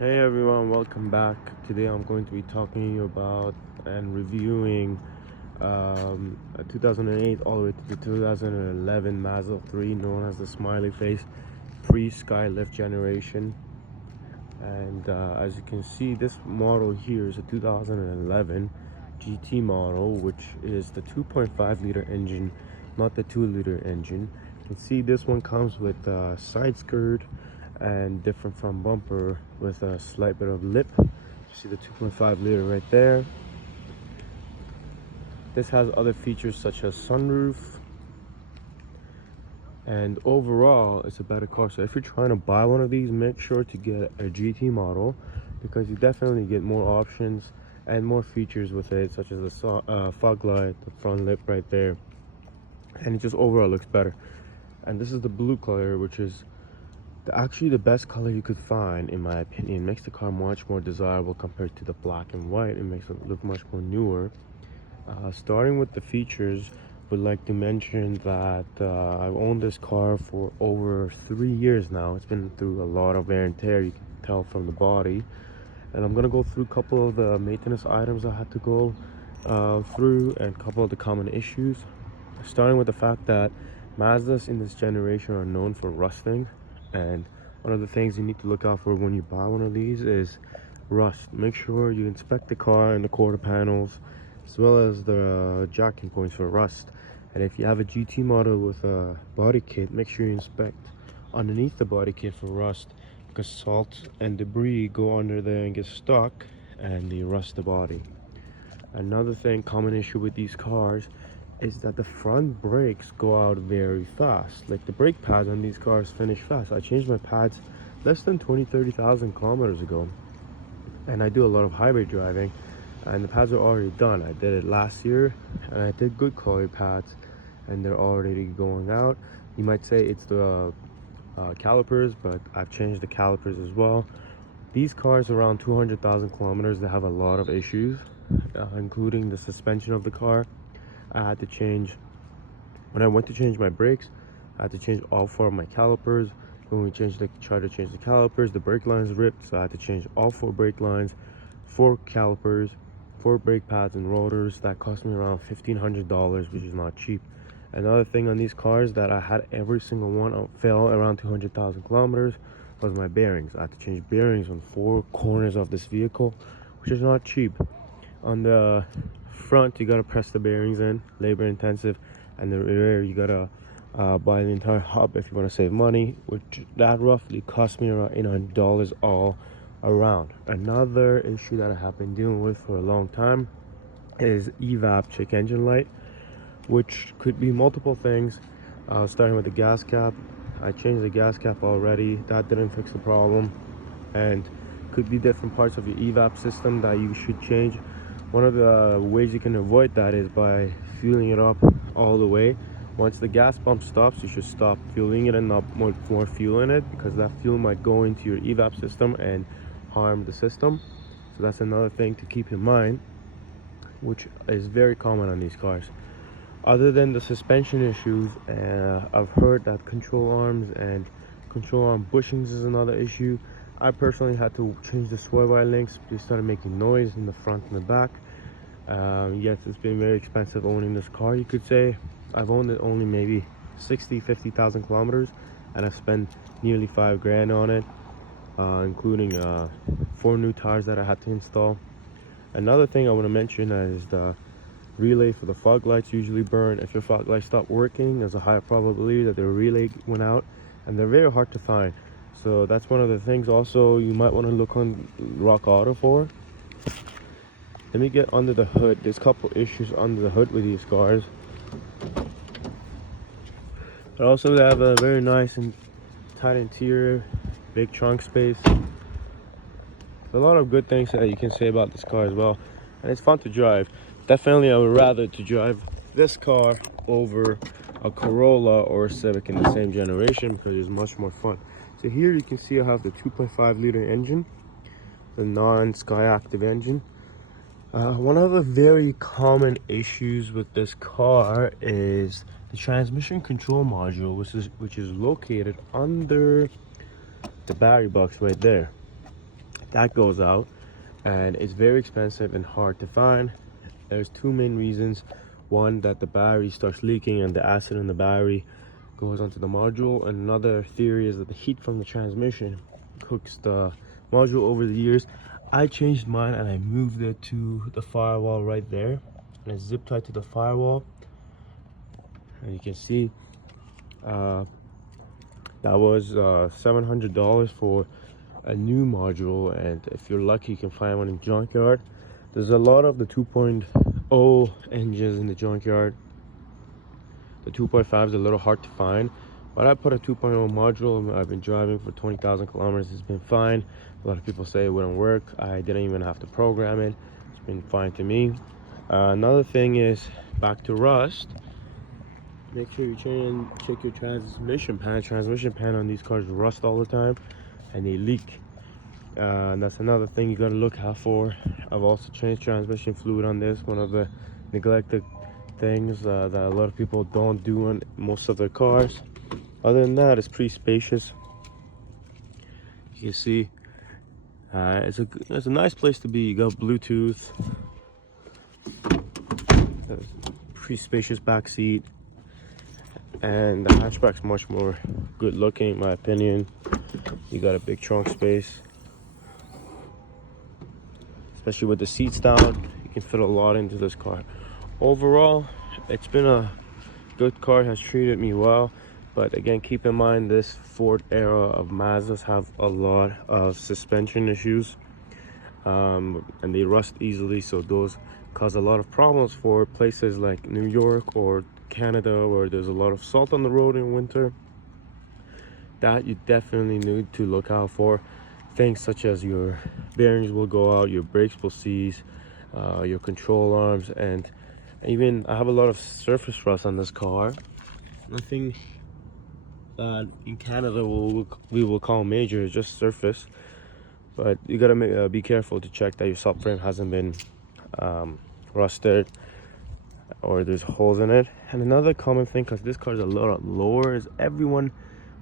Hey everyone, welcome back. Today I'm going to be talking to you about and reviewing a 2008 all the way to the 2011 Mazda 3, known as the smiley face pre-skylift generation. And as you can see, this model here is a 2011 GT model, which is the 2.5 liter engine, not the 2 liter engine. You can see this one comes with a side skirt and different front bumper with a slight bit of lip. You see the 2.5 liter right there. This has other features such as sunroof, and overall it's a better car. So if you're trying to buy one of these, make sure to get a GT model, because you definitely get more options and more features with it, such as the fog light, the front lip right there, and it just overall looks better. And this is the blue color, which is actually the best color you could find, in my opinion. It makes the car much more desirable compared to the black and white. It makes it look much more newer. Starting with the features, would like to mention that I've owned this car for over 3 years now. It's been through a lot of wear and tear, you can tell from the body. And I'm gonna go through a couple of the maintenance items I had to go through, and a couple of the common issues. Starting with the fact that Mazdas in this generation are known for rusting, and one of the things you need to look out for when you buy one of these is rust. Make sure you inspect the car and the quarter panels, as well as the jacking points for rust. And if you have a GT model with a body kit, make sure you inspect underneath the body kit for rust, because salt and debris go under there and get stuck and they rust the body. Another thing, common issue with these cars, is that the front brakes go out very fast. Like, the brake pads on these cars finish fast. I changed my pads less than 30,000 kilometers ago, and I do a lot of highway driving, and the pads are already done. I did it last year, and I did good quality pads, and they're already going out. You might say it's the calipers, but I've changed the calipers as well. These cars around 200,000 kilometers, they have a lot of issues, including the suspension of the car. I had to change, when I went to change my brakes, I had to change all 4 of my calipers. When we tried to change the calipers, the brake lines ripped, so I had to change all 4 brake lines, 4 calipers, 4 brake pads and rotors. That cost me around $1,500, which is not cheap. Another thing on these cars that I had every single one fail around 200,000 kilometers was my bearings. I had to change bearings on 4 corners of this vehicle, which is not cheap. On the front, you gotta press the bearings in, labor intensive, and the rear, you gotta buy the entire hub if you want to save money, which that roughly cost me around $800 all around. Another issue that I have been dealing with for a long time is evap check engine light, which could be multiple things. Starting with the gas cap, I changed the gas cap already. That didn't fix the problem, and could be different parts of your evap system that you should change. One of the ways you can avoid that is by fueling it up all the way. Once the gas pump stops, you should stop fueling it and not more fuel in it, because that fuel might go into your evap system and harm the system. So that's another thing to keep in mind, which is very common on these cars. Other than the suspension issues, I've heard that control arms and control arm bushings is another issue. I personally had to change the sway bar links. They started making noise in the front and the back. Yes, it's been very expensive owning this car, you could say. I've owned it only maybe 50,000 kilometers, and I've spent nearly $5,000 on it, including 4 new tires that I had to install. Another thing I want to mention is the relay for the fog lights usually burn. If your fog lights stop working, there's a high probability that the relay went out, and they're very hard to find. So that's one of the things also you might want to look on Rock Auto for. Let me get under the hood. There's a couple issues under the hood with these cars. But also they have a very nice and tight interior, big trunk space. A lot of good things that you can say about this car as well, and it's fun to drive. Definitely I would rather to drive this car over a Corolla or a Civic in the same generation, because it's much more fun. So here you can see I have the 2.5 liter engine, the non-Sky Active engine. One of the very common issues with this car is the transmission control module, which is located under the battery box right there. that goes out, and it's very expensive and hard to find. There's two main reasons. One, that the battery starts leaking and the acid in the battery goes onto the module, and another theory is that the heat from the transmission cooks the module. Over the years, I changed mine and I moved it to the firewall right there, and it's zip tied to the firewall. And you can see that was $700 for a new module, and if you're lucky you can find one in junkyard. There's a lot of the 2.0 engines in the junkyard. The 2.5 is a little hard to find, but I put a 2.0 module. I've been driving for 20,000 kilometers. It's been fine. A lot of people say it wouldn't work. I didn't even have to program it. It's been fine to me. Another thing is, back to rust, make sure you check your transmission pan. Transmission pan on these cars rust all the time and they leak. And that's another thing you got to look out for. I've also changed transmission fluid on this, one of the neglected things that a lot of people don't do on most of their cars. Other than that, it's pretty spacious. You can see it's a nice place to be. You got Bluetooth, pretty spacious back seat, and the hatchback's much more good looking in my opinion. You got a big trunk space, especially with the seats down. You can fit a lot into this car. Overall, it's been a good car, has treated me well. But again, keep in mind, this Ford era of Mazdas have a lot of suspension issues, and they rust easily, so those cause a lot of problems for places like New York or Canada, where there's a lot of salt on the road in winter. That you definitely need to look out for. Things such as your bearings will go out, your brakes will seize, your control arms, and even I have a lot of surface rust on this car. Nothing that in Canada we will call major, is just surface. But you gotta be careful to check that your subframe hasn't been rusted or there's holes in it. And another common thing, because this car is a lot lower, is everyone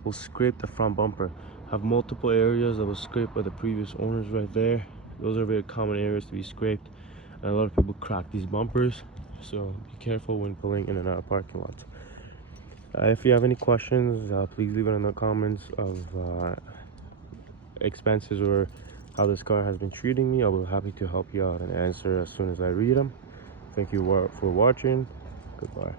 will scrape the front bumper. Have multiple areas that was scraped by the previous owners right there. Those are very common areas to be scraped, and a lot of people crack these bumpers, so be careful when pulling in and out of parking lots. If you have any questions, please leave it in the comments of expenses or how this car has been treating me. I'll be happy to help you out and answer as soon as I read them. Thank you for watching. Goodbye.